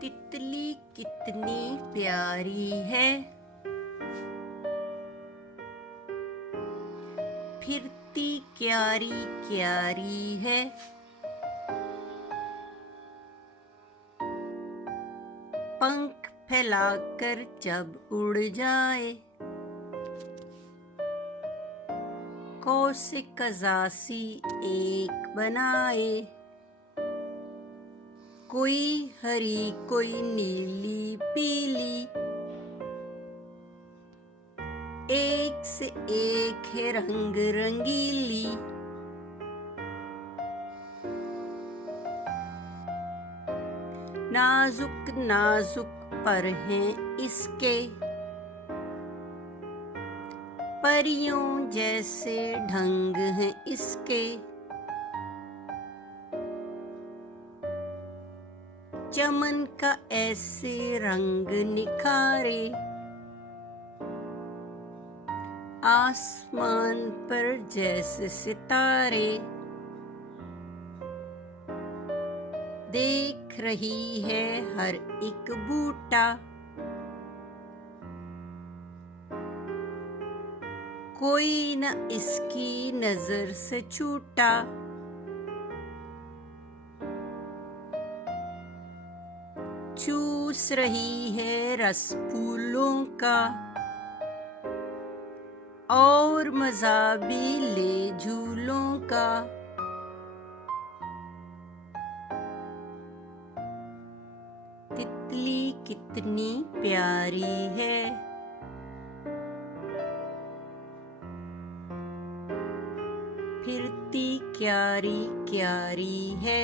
तितली कितनी प्यारी है, फिरती क्यारी क्यारी है। पंख फैलाकर जब उड़ जाए, कौसे कजासी एक बनाए। कोई हरी कोई नीली पीली, एक से एक है रंग रंगीली। नाजुक नाजुक पर हैं इसके, परियों जैसे ढंग हैं इसके। चमन का ऐसे रंग निखारे, आसमान पर जैसे सितारे। देख रही है हर एक बूटा, कोई न इसकी नजर से छूटा। चूस रही है रस फूलों का, और मजा भी ले झूलों का। तितली कितनी प्यारी है, फिरती क्यारी क्यारी है।